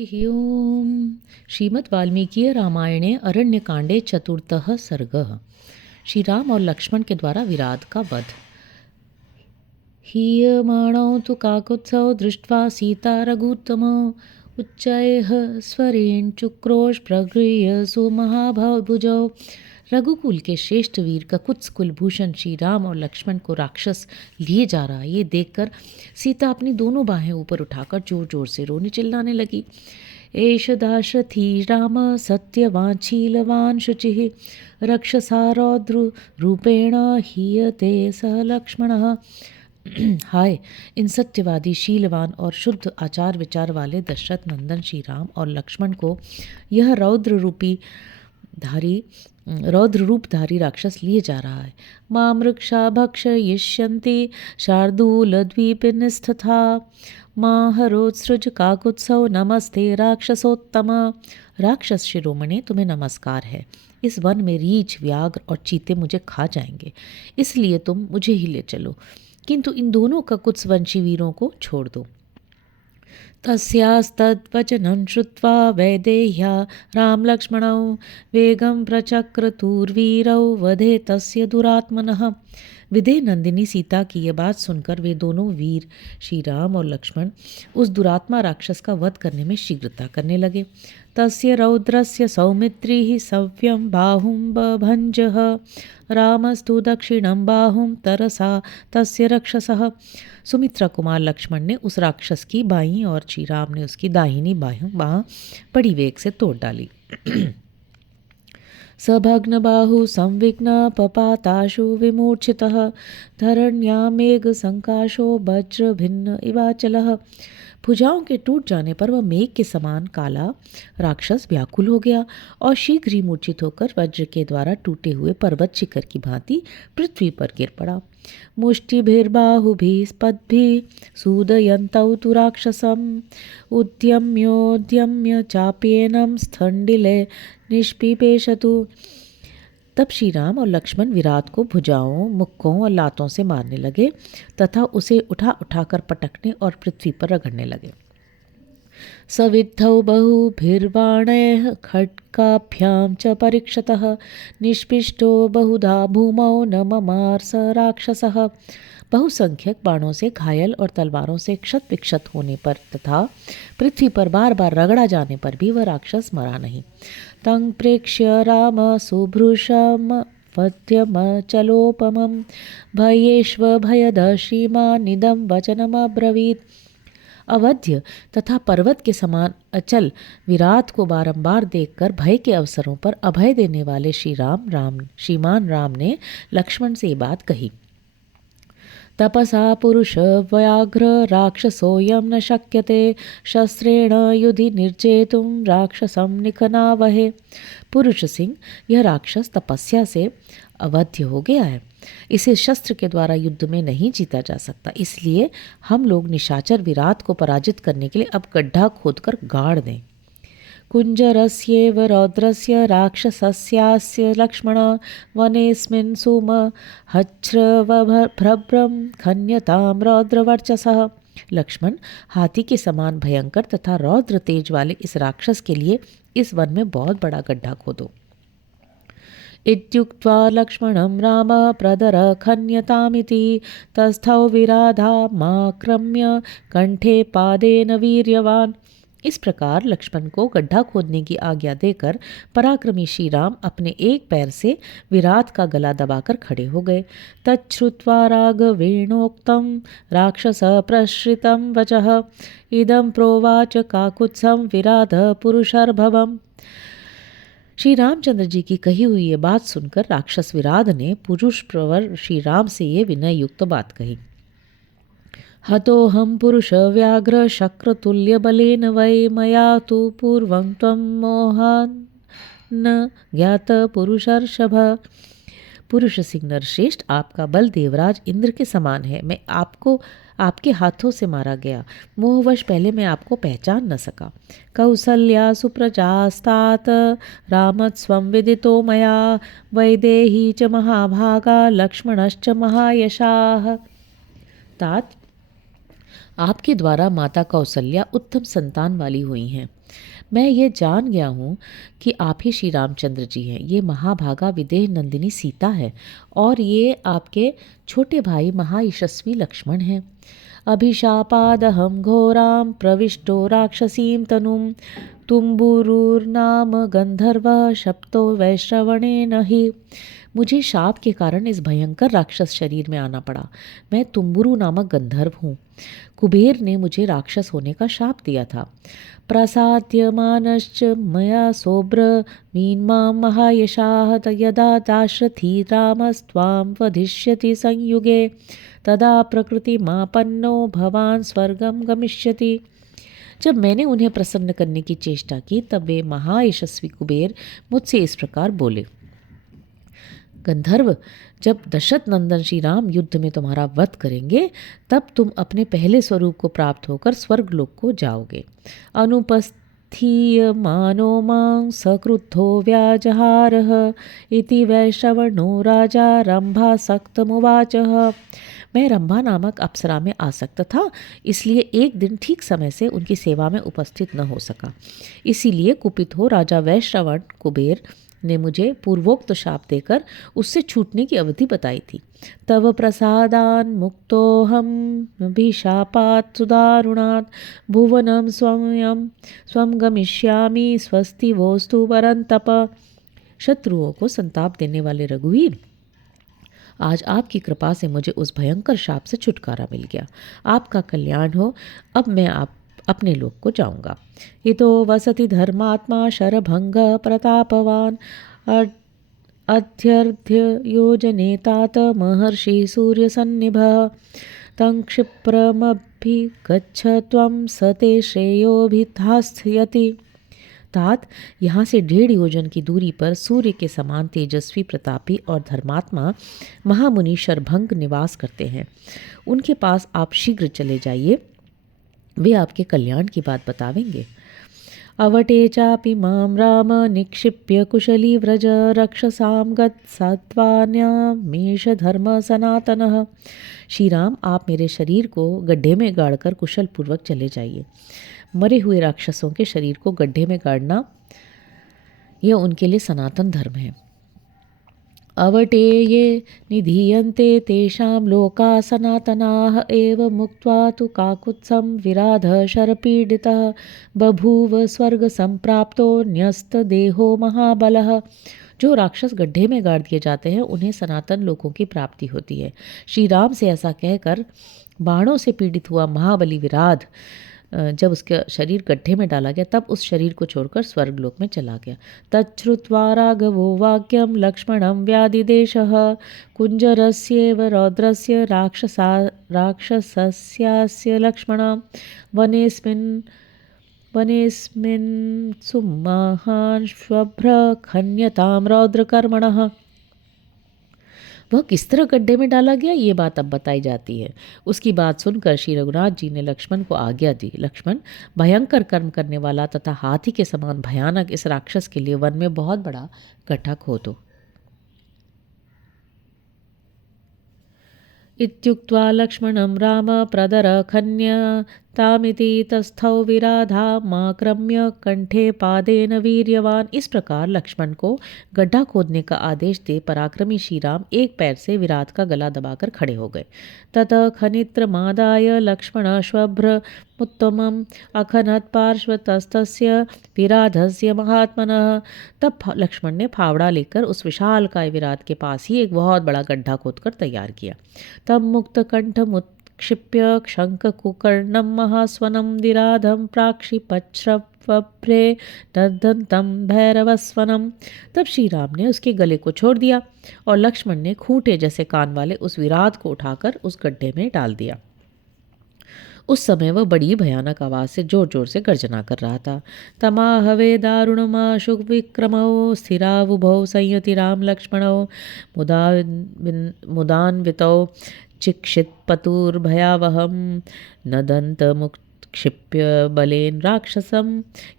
ओम श्रीमद् वाल्मीकि रामायणे अरण्यकांडे चतुर्थः सर्गः। श्री राम और लक्ष्मण के द्वारा विराट का वध। हीयमाणौ तु काकुत्सौ दृष्ट्वा सीता रघुत्तमौ उच्चैः स्वरेण चुक्रोश प्रगृह्य सुमहाभुजौ। रघुकुल के श्रेष्ठ वीर ककुत्स कुलभूषण श्री राम और लक्ष्मण को राक्षस लिए जा रहा है, ये देखकर सीता अपनी दोनों बाहें ऊपर उठाकर जोर जोर से रोने चिल्लाने लगी। एष दाशरथी राम सत्यवान शीलवान शुचिः रक्षसा रौद्र रूपेण हीयते सह लक्ष्मणः। हाय, इन सत्यवादी शीलवान और शुद्ध आचार विचार वाले दशरथ नंदन श्री राम और लक्ष्मण को यह रौद्र रूपधारी राक्षस लिए जा रहा है। मामृक्षा भक्षयिष्यन्ति शार्दूलद्वीपनिस्थथा मां हरोत्सृज काकुत्सव नमस्ते राक्षसोत्तम। राक्षस शिरोमणि, तुम्हें नमस्कार है। इस वन में रीछ, व्याघ्र और चीते मुझे खा जाएंगे, इसलिए तुम मुझे ही ले चलो, किंतु इन दोनों ककुत्सवंशी वीरों को छोड़ दो। तस्यास्तद्वचनं श्रुत्वा वैदेह्या रामलक्ष्मणौ वेगं प्रचक्रतुर्वीरौ वधे तस्य दुरात्मनः। विदेह नंदिनी सीता की यह बात सुनकर वे दोनों वीर श्री राम और लक्ष्मण उस दुरात्मा राक्षस का वध करने में शीघ्रता करने लगे। तस्य रौद्रस्य सौमित्रिः सव्यं बाहुं बभञ्जः रामस्तु दक्षिणं बाहुं तरसा तस्य रक्षसः। सुमित्रा कुमार लक्ष्मण ने उस राक्षस की बाईं और श्री राम ने उसकी दाहिनी बाह बड़ी वेग से तोड़ डाली। सभग्न बाहु संविघ्न पपाताशु विमूर्छितः धरण्यां मेघ संकाशो वज्र भिन्न इवाचलः। भुजाओं के टूट जाने पर वह मेघ के समान काला राक्षस व्याकुल हो गया और शीघ्र ही मूर्छित होकर वज्र के द्वारा टूटे हुए पर्वत शिखर की भांति पृथ्वी पर गिर पड़ा। मुष्टिभिर्बाहुभिः स्पद्भिः सूदयन्तौ तु राक्षसम् उद्यम्योद्यम्य चाप्येनं स्थण्डिले निष्पिपेशतु। तब श्री राम और लक्ष्मण विराट को भुजाओं, मुक्कों और लातों से मारने लगे तथा उसे उठा उठाकर पटकने और पृथ्वी पर रगड़ने लगे। सविद्धौ बहुभिर्बाणैः खड्गाभ्यां च परीक्षतः निष्पिष्टो बहुधा भूमौ न ममार स राक्षसः। बहुसंख्यक बाणों से घायल और तलवारों से क्षत विक्षत होने पर तथा पृथ्वी पर बार बार रगड़ा जाने पर भी वह राक्षस मरा नहीं। तं प्रेक्ष्य राम सुभृशम वध्यमचलोपमं भयेष्व भयद श्रीमानिदं वचनमब्रवीत्। अवध्य तथा पर्वत के समान अचल विराट को बारंबार देखकर भय के अवसरों पर अभय देने वाले श्रीमान राम ने लक्ष्मण से ये बात कही। तपसा पुरुष व्याघ्र राक्षसोऽयं न शक्यते शस्त्रेण युधि निर्जेतुं राक्षसं निखनावहे। पुरुष सिंह, यह राक्षस तपस्या से अवध्य हो गया है, इसे शस्त्र के द्वारा युद्ध में नहीं जीता जा सकता, इसलिए हम लोग निशाचर विराट को पराजित करने के लिए अब गड्ढा खोदकर गाड़ दें। कुंजरस्येव रौद्रस्य राक्षसस्यास्य लक्ष्मण वनेस्मिन् सुमहच्छ्रवभ्रभ्रं खन्यतां रौद्रवर्चसः। लक्ष्मण, हाथी के समान भयंकर तथा रौद्र तेज वाले इस राक्षस के लिए इस वन में बहुत बड़ा गड्ढा खोदो। इत्युक्त्वा लक्ष्मणं राम प्रदर खन्यतामिति तस्थौ विराधामाक्रम्य कंठे पादेन वीर्यवान। इस प्रकार लक्ष्मण को गड्ढा खोदने की आज्ञा देकर पराक्रमी श्री राम अपने एक पैर से विराट का गला दबाकर खड़े हो गए। तच्छ्रुत्वा राघवेणोक्तं राक्षस प्रश्रितं वचः इदं प्रोवाच काकुत्सं विराध पुरुषर्भवम्। श्री रामचंद्र जी की कही हुई ये बात सुनकर राक्षस विराध ने पुरुष प्रवर श्री राम से ये विनय युक्त बात कही। हतोऽहं पुरुष व्याघ्र शक्रतुल्य बलेन वै मया तु पूर्वं त्वं मोहान् न ज्ञात पुरुषर्षभ। पुरुष सिंह नरश्रेष्ठ, आपका बल देवराज इंद्र के समान है। मैं आपके हाथों से मारा गया, मोहवश पहले मैं आपको पहचान न सका। कौसल्या सुप्रजास्तात रामस्वं विदितो मया वैदेही च महाभागा लक्ष्मणश्च महायशाः। तात, आपके द्वारा माता कौसल्या उत्तम संतान वाली हुई हैं। मैं ये जान गया हूँ कि आप ही श्री रामचंद्र जी हैं। ये महाभागा विदेह नंदिनी सीता है और ये आपके छोटे भाई महायशस्वी लक्ष्मण हैं। अभिशापादहं घोरां प्रविष्टो राक्षसीं तनुं तुम्बुरुर्नाम गंधर्वः शप्तो वैश्रवणेन हि। मुझे शाप के कारण इस भयंकर राक्षस शरीर में आना पड़ा। मैं तुम्बुरु नामक गंधर्व हूँ। कुबेर ने मुझे राक्षस होने का शाप दिया था। प्रसाद्यमानश्च मया सोब्र मीन्मां महायशाः यदा दाशरथी रामस्त्वां वधिष्यति संयुगे तदा प्रकृतिमापन्नो भवान् स्वर्गं गमिष्यति। जब मैंने उन्हें प्रसन्न करने की चेष्टा की तब वे महायशस्वी कुबेर मुझसे इस प्रकार बोले, गंधर्व, जब दशरथ नंदन श्री राम युद्ध में तुम्हारा वध करेंगे तब तुम अपने पहले स्वरूप को प्राप्त होकर स्वर्गलोक को जाओगे। अनुपस्थीयमानो मां सक्रुद्धो व्याजहारः इति वैश्रवणो राजा रंभासक्तमुवाचः। मैं रंभा नामक अप्सरा में आसक्त था, इसलिए एक दिन ठीक समय से उनकी सेवा में उपस्थित न हो सका। इसीलिए कुपित हो राजा वैश्रवण कुबेर ने मुझे पूर्वोक्त शाप देकर उससे छूटने की अवधि बताई थी। तव प्रसादान् मुक्तोऽहम् अभिशापात् सुदारुणात् भुवनं स्वं गमिष्यामि स्वस्ति वोस्तु परन्तप। शत्रुओं को संताप देने वाले रघुवीर, आज आपकी कृपा से मुझे उस भयंकर शाप से छुटकारा मिल गया। आपका कल्याण हो। अब मैं अपने लोक को जाऊंगा। इतो वसति धर्मात्मा शरभंग प्रतापवान अध्यर्ध्य योजने तात महर्षि सूर्य सन्निभ तं क्षिप्रमभिगच्छ त्वं सते श्रेयोभिधास्यति। तात, यहाँ से 1.5 योजन की दूरी पर सूर्य के समान तेजस्वी प्रतापी और धर्मात्मा महामुनि शरभंग निवास करते हैं। उनके पास आप शीघ्र चले जाइए, वे आपके कल्याण की बात बतावेंगे। अवटे चापि मां राम निक्षिप्य कुशली व्रज रक्षसां गत्सत्वान्यामेष धर्म सनातनः। श्री राम, आप मेरे शरीर को गड्ढे में गाड़कर कुशल पूर्वक चले जाइए। मरे हुए राक्षसों के शरीर को गड्ढे में गाड़ना यह उनके लिए सनातन धर्म है। अवटे ये निधीयन्ते तेषां लोका सनातनाः एव मुक्त्वा तु काकुत्सं विराधः शरपीडितः बभूव स्वर्ग संप्राप्तो न्यस्त देहो महाबलः। जो राक्षस गड्ढे में गाड़ दिए जाते हैं उन्हें सनातन लोकों की प्राप्ति होती है। श्री राम से ऐसा कहकर बाणों से पीड़ित हुआ महाबली विराध जब उसका शरीर गड्ढे में डाला गया तब उस शरीर को छोड़कर स्वर्गलोक में चला गया। तच्छ्रुत्वा राघवो वाक्यं लक्ष्मणं व्यादिदेशः कुञ्जरस्येव रौद्रस्य राक्षसस्यास्य लक्ष्मणं वनेऽस्मिन् सुमहान् श्वभ्र खन्यतां रौद्रकर्मणः। वह किस तरह गड्ढे में डाला गया ये बात अब बताई जाती है। उसकी बात सुनकर श्री रघुनाथ जी ने लक्ष्मण को आज्ञा दी, लक्ष्मण, भयंकर कर्म करने वाला तथा हाथी के समान भयानक इस राक्षस के लिए वन में बहुत बड़ा गड्ढा खोदो। इत्युक्त्वा लक्ष्मणं राम प्रदरखन्यतामिति तस्थौ विराधामाक्रम्य कंठे पादेन वीर्यवान। इस प्रकार लक्ष्मण को गड्ढा खोदने का आदेश दे पराक्रमी श्री राम एक पैर से विराट का गला दबाकर खड़े हो गए। ततः खनित्रमादाय लक्ष्मण श्वभ्र उत्तमम् अखनत् पार्श्वतस्तस्य विराधस्य महात्मनः। तब लक्ष्मण ने फावड़ा लेकर उस विशालकाय विराट के पास ही एक बहुत बड़ा गड्ढा खोदकर तैयार किया। तब मुक्तकंठमुत्क्षिप्य शंखकुकर्णं महास्वनं विराधं प्राक्षिपच्छ्रवभ्रे दधन्तं भैरवस्वनम। तब श्री राम ने उसके गले को छोड़ दिया और लक्ष्मण ने खूंटे जैसे कान वाले उस विराट को उठाकर उस गड्ढे में डाल दिया। उस समय वह बड़ी भयानक आवाज से जोर जोर से गर्जना कर रहा था। तमाहवे दारुणमाशु विक्रमौ स्थिरावुभौ संयति राम लक्ष्मणौ मुदान्वितौ चिक्षित पतुर्भयावहं नदन्त क्षिप्य बलेन राक्षसम।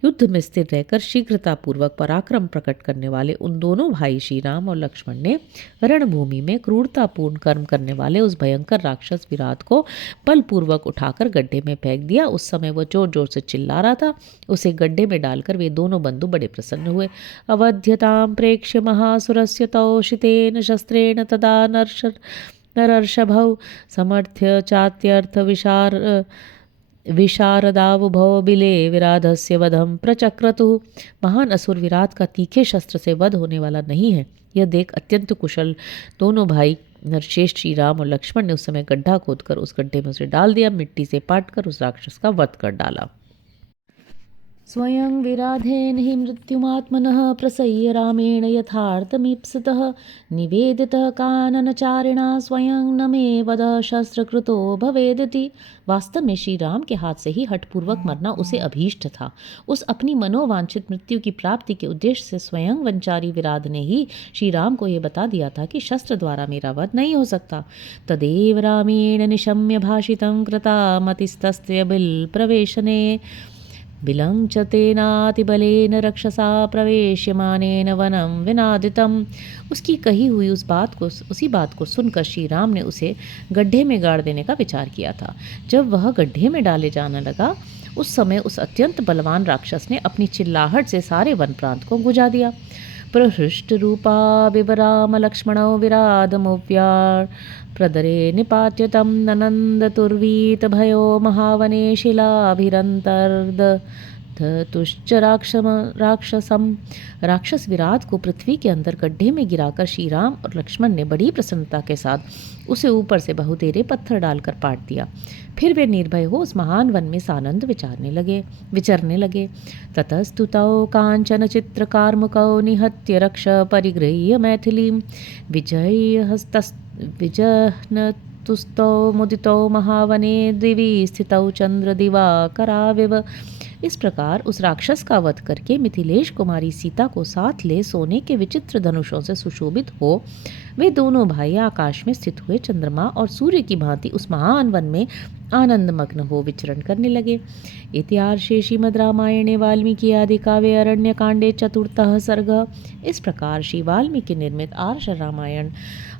युद्ध में स्थिर रहकर शीघ्रतापूर्वक पराक्रम प्रकट करने वाले उन दोनों भाई श्री राम और लक्ष्मण ने रणभूमि में क्रूरतापूर्ण कर्म करने वाले उस भयंकर राक्षस विराट को बलपूर्वक उठाकर गड्ढे में फेंक दिया। उस समय वह जोर जोर से चिल्ला रहा था। उसे गड्ढे में डालकर वे दोनों बंधु बड़े प्रसन्न हुए। अवध्यतां प्रेक्ष्य महासुरस्य तौषितेन शस्त्रेण तदा नरर्षभौ समर्थ्य चात्यर्थ विशारदावुभौ बिले विराधस्य वधम प्रचक्रतुः। महान असुर विराट का तीखे शस्त्र से वध होने वाला नहीं है, यह देख अत्यंत कुशल दोनों भाई नरश्रेष्ठ श्री राम और लक्ष्मण ने उस समय गड्ढा खोदकर उस गड्ढे में उसे डाल दिया, मिट्टी से पाटकर उस राक्षस का वध कर डाला। स्वयं विराधेन हि मृत्युमात्मनः प्रसह्य रामेण यथार्थमीप्सितः निवेदितः काननचारिणा स्वयं न मे वधः शस्त्रकृतो भवेदिति। वास्तव में श्री राम के हाथ से ही हठपूर्वक मरना उसे अभीष्ट था। उस अपनी मनोवांछित मृत्यु की प्राप्ति के उद्देश्य से स्वयं वंचारी विराध ने ही श्री राम को यह बता दिया था कि शस्त्र द्वारा मेरा वध नहीं हो सकता। तदेव रामेण निशम्य भाषितं कृता मतिस्तस्य बिल प्रवेशने बिलं च तेनातिबलेन रक्षसा प्रवेश्यमानेन वनं विनादितम्। उसकी कही हुई उसी बात को सुनकर श्री राम ने उसे गड्ढे में गाड़ देने का विचार किया था। जब वह गड्ढे में डाले जाने लगा उस समय उस अत्यंत बलवान राक्षस ने अपनी चिल्लाहट से सारे वन प्रांत को गुजा दिया। प्रहृष्ट रूपा विवराम लक्ष्मणौ विराधमुव्यार प्रदरे निपात्यतं ननन्दतुर्वीत भयो महावने शिलाभिरन्तर्द तुश्च राक्षस विराट को पृथ्वी के अंदर गड्ढे में गिराकर श्री राम और लक्ष्मण ने बड़ी प्रसन्नता के साथ उसे ऊपर से बहुतेरे पत्थर डालकर पाट दिया। फिर वे निर्भय हो उस महान वन में सानंद विचरने लगे। ततस्तुतौ कांचन चित्रकारमुकौ निहत्य रक्ष परिगृह्य मैथिलीं विजहनतुस्तौ मुदितौ महावने दिवि स्थितौ चंद्र दिवाकराविव। इस प्रकार उस राक्षस का वध करके मिथिलेश कुमारी सीता को साथ ले सोने के विचित्र धनुषों से सुशोभित हो वे दोनों भाई आकाश में स्थित हुए चंद्रमा और सूर्य की भांति उस महान वन में आनंदमग्न हो विचरण करने लगे। इतिहासे श्रीमद् रामायणे वाल्मीकि आदि काव्ये अरण्य कांडे चतुर्थः सर्गः। इस प्रकार श्री वाल्मीकि निर्मित आर्ष रामायण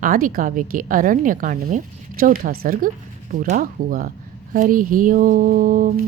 आदि काव्य के अरण्य कांड में चौथा सर्ग पूरा हुआ। हरि ओम।